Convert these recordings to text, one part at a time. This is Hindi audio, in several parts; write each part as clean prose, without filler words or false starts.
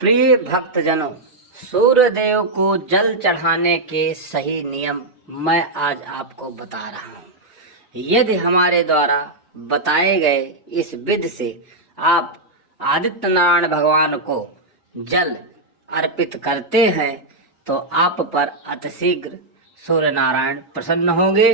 प्रिय भक्तजनों, सूर्यदेव को जल चढ़ाने के सही नियम मैं आज आपको बता रहा हूँ। यदि हमारे द्वारा बताए गए इस विधि से आप आदित्य नारायण भगवान को जल अर्पित करते हैं तो आप पर अतिशीघ्र सूर्य नारायण प्रसन्न होंगे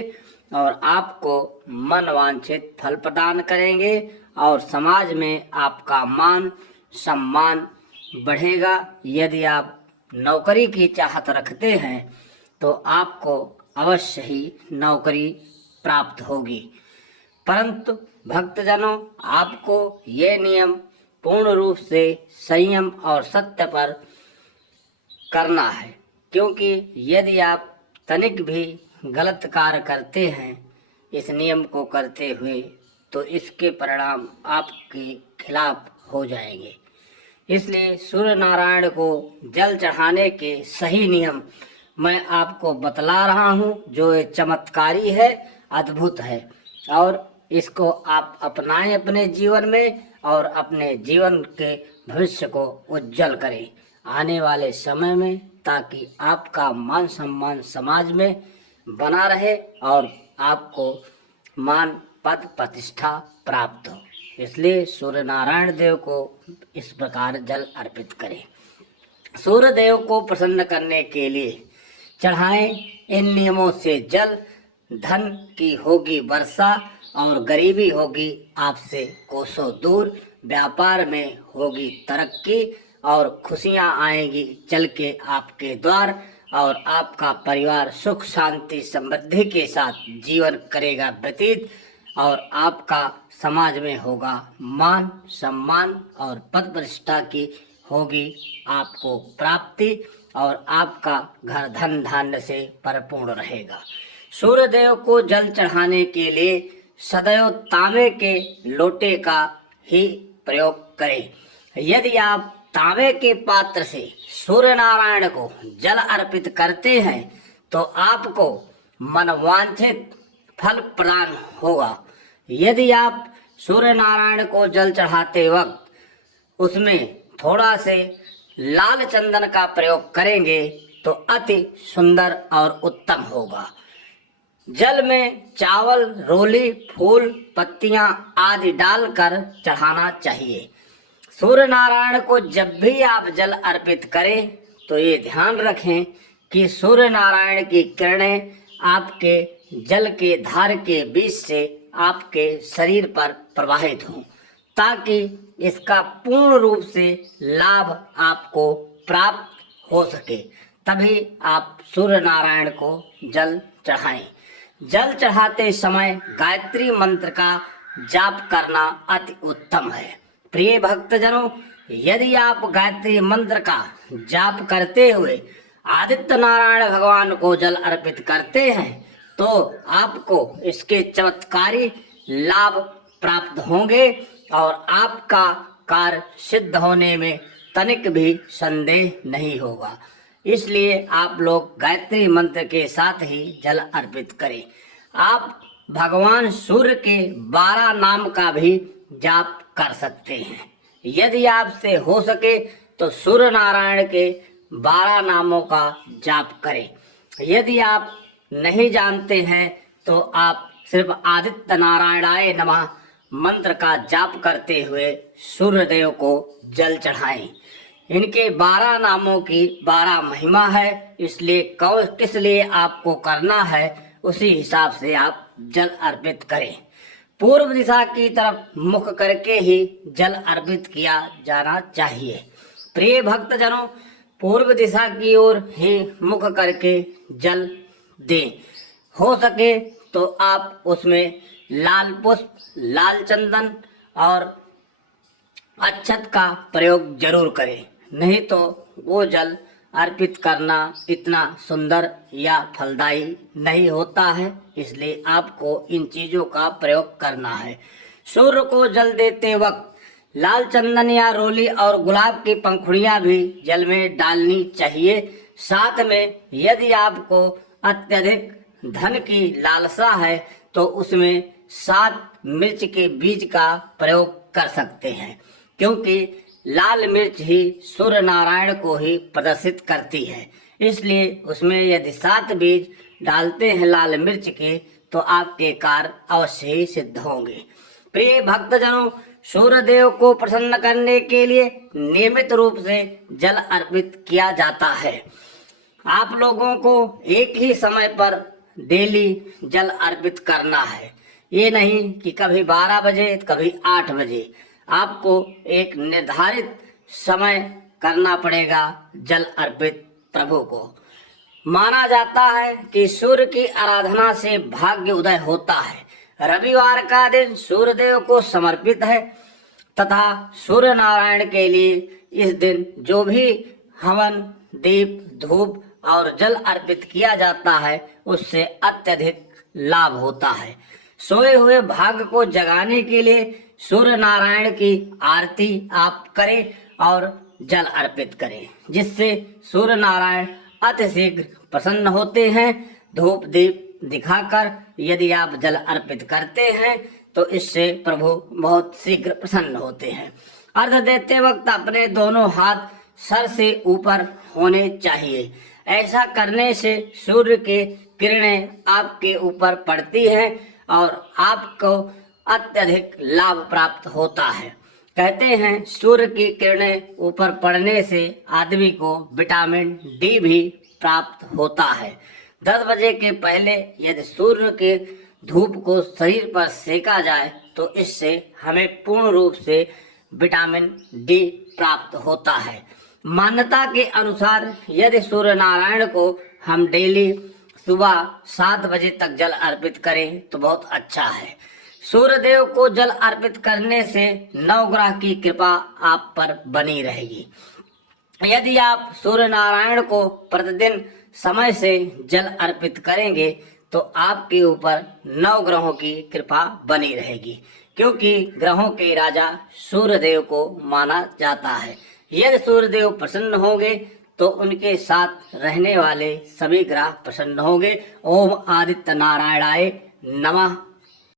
और आपको मन वांछित फल प्रदान करेंगे और समाज में आपका मान सम्मान बढ़ेगा। यदि आप नौकरी की चाहत रखते हैं तो आपको अवश्य ही नौकरी प्राप्त होगी। परंतु भक्तजनों, आपको ये नियम पूर्ण रूप से संयम और सत्य पर करना है, क्योंकि यदि आप तनिक भी गलत कार्य करते हैं इस नियम को करते हुए तो इसके परिणाम आपके खिलाफ हो जाएंगे। इसलिए सूर्य नारायण को जल चढ़ाने के सही नियम मैं आपको बतला रहा हूँ, जो एक चमत्कारी है, अद्भुत है, और इसको आप अपनाएं अपने जीवन में और अपने जीवन के भविष्य को उज्जवल करें आने वाले समय में, ताकि आपका मान सम्मान समाज में बना रहे और आपको मान पद प्रतिष्ठा प्राप्त हो। इसलिए सूर्य नारायण देव को इस प्रकार जल अर्पित करें। सूर्य देव को प्रसन्न करने के लिए चढ़ाएं इन नियमों से जल। धन की होगी वर्षा और गरीबी होगी आपसे कोसों दूर। व्यापार में होगी तरक्की और खुशियां आएंगी चल के आपके द्वार, और आपका परिवार सुख शांति समृद्धि के साथ जीवन करेगा व्यतीत, और आपका समाज में होगा मान सम्मान और पद प्रतिष्ठा की होगी आपको प्राप्ति, और आपका घर धन धान्य से परिपूर्ण रहेगा। सूर्य देव को जल चढ़ाने के लिए सदैव तांबे के लोटे का ही प्रयोग करें। यदि आप तांबे के पात्र से सूर्य नारायण को जल अर्पित करते हैं तो आपको मनवांछित फल प्रदान होगा। यदि आप सूर्य नारायण को जल चढ़ाते वक्त उसमें थोड़ा से लाल चंदन का प्रयोग करेंगे तो अति सुंदर और उत्तम होगा। जल में चावल, रोली, फूल, पत्तियां आदि डालकर चढ़ाना चाहिए। सूर्य नारायण को जब भी आप जल अर्पित करें तो ये ध्यान रखें कि सूर्य नारायण की किरणें आपके जल के धार के बीच से आपके शरीर पर प्रवाहित हों, ताकि इसका पूर्ण रूप से लाभ आपको प्राप्त हो सके। तभी आप सूर्य नारायण को जल चढ़ाएं। जल चढ़ाते समय गायत्री मंत्र का जाप करना अति उत्तम है। प्रिय भक्तजनों, यदि आप गायत्री मंत्र का जाप करते हुए आदित्य नारायण भगवान को जल अर्पित करते हैं तो आपको इसके चमत्कारी लाभ प्राप्त होंगे और आपका कार्य सिद्ध होने में तनिक भी संदेह नहीं होगा। इसलिए आप लोग गायत्री मंत्र के साथ ही जल अर्पित करें। आप भगवान सूर्य के 12 नाम का भी जाप कर सकते हैं। यदि आपसे हो सके तो सूर्य नारायण के 12 नामों का जाप करें। यदि आप नहीं जानते हैं तो आप सिर्फ आदित्य नारायणाय नमः मंत्र का जाप करते हुए सूर्य देव को जल चढ़ाएं। इनके 12 नामों की 12 महिमा है, इसलिए किस लिए आपको करना है उसी हिसाब से आप जल अर्पित करें। पूर्व दिशा की तरफ मुख करके ही जल अर्पित किया जाना चाहिए। प्रिय भक्तजनों, पूर्व दिशा की ओर ही मुख करके जल दें। हो सके तो आप उसमें लाल पुष्प, लाल चंदन और अक्षत का प्रयोग जरूर करें, नहीं तो वो जल अर्पित करना इतना सुंदर या फलदायी नहीं होता है। इसलिए आपको इन चीजों का प्रयोग करना है। सूर्य को जल देते वक्त लाल चंदन या रोली और गुलाब की पंखुड़ियां भी जल में डालनी चाहिए। साथ में यदि आपको अत्यधिक धन की लालसा है तो उसमें 7 मिर्च के बीज का प्रयोग कर सकते हैं, क्योंकि लाल मिर्च ही सूर्य नारायण को ही प्रदर्शित करती है। इसलिए उसमें यदि 7 बीज डालते हैं लाल मिर्च के तो आपके कार्य अवश्य ही सिद्ध होंगे। प्रिय भक्तजनों, सूर्य देव को प्रसन्न करने के लिए नियमित रूप से जल अर्पित किया जाता है। आप लोगों को एक ही समय पर डेली जल अर्पित करना है। ये नहीं कि कभी 12 बजे कभी 8 बजे, आपको एक निर्धारित समय करना पड़ेगा जल अर्पित प्रभु को। माना जाता है कि सूर्य की आराधना से भाग्य उदय होता है। रविवार का दिन सूर्यदेव को समर्पित है तथा सूर्य नारायण के लिए इस दिन जो भी हवन, दीप, धूप और जल अर्पित किया जाता है उससे अत्यधिक लाभ होता है। सोए हुए भाग्य को जगाने के लिए सूर्य नारायण की आरती आप करें और जल अर्पित करें, जिससे सूर्य नारायण अति शीघ्र प्रसन्न होते हैं। धूप दीप दिखाकर यदि आप जल अर्पित करते हैं तो इससे प्रभु बहुत शीघ्र प्रसन्न होते हैं। अर्घ देते वक्त अपने दोनों हाथ सर से ऊपर होने चाहिए। ऐसा करने से सूर्य के किरणें आपके ऊपर पड़ती हैं और आपको अत्यधिक लाभ प्राप्त होता है। कहते हैं सूर्य की किरणें ऊपर पड़ने से आदमी को विटामिन डी भी प्राप्त होता है। 10 बजे के पहले यदि सूर्य के धूप को शरीर पर सेका जाए तो इससे हमें पूर्ण रूप से विटामिन डी प्राप्त होता है। मान्यता के अनुसार यदि सूर्य नारायण को हम डेली सुबह 7 बजे तक जल अर्पित करें तो बहुत अच्छा है। सूर्य देव को जल अर्पित करने से नवग्रह की कृपा आप पर बनी रहेगी। यदि आप सूर्य नारायण को प्रतिदिन समय से जल अर्पित करेंगे तो आपके ऊपर 9 ग्रहों की कृपा बनी रहेगी, क्योंकि ग्रहों के राजा सूर्य देव को माना जाता है। यदि सूर्य देव प्रसन्न होंगे तो उनके साथ रहने वाले सभी ग्रह प्रसन्न होंगे। ओम आदित्य नारायणाय नमः।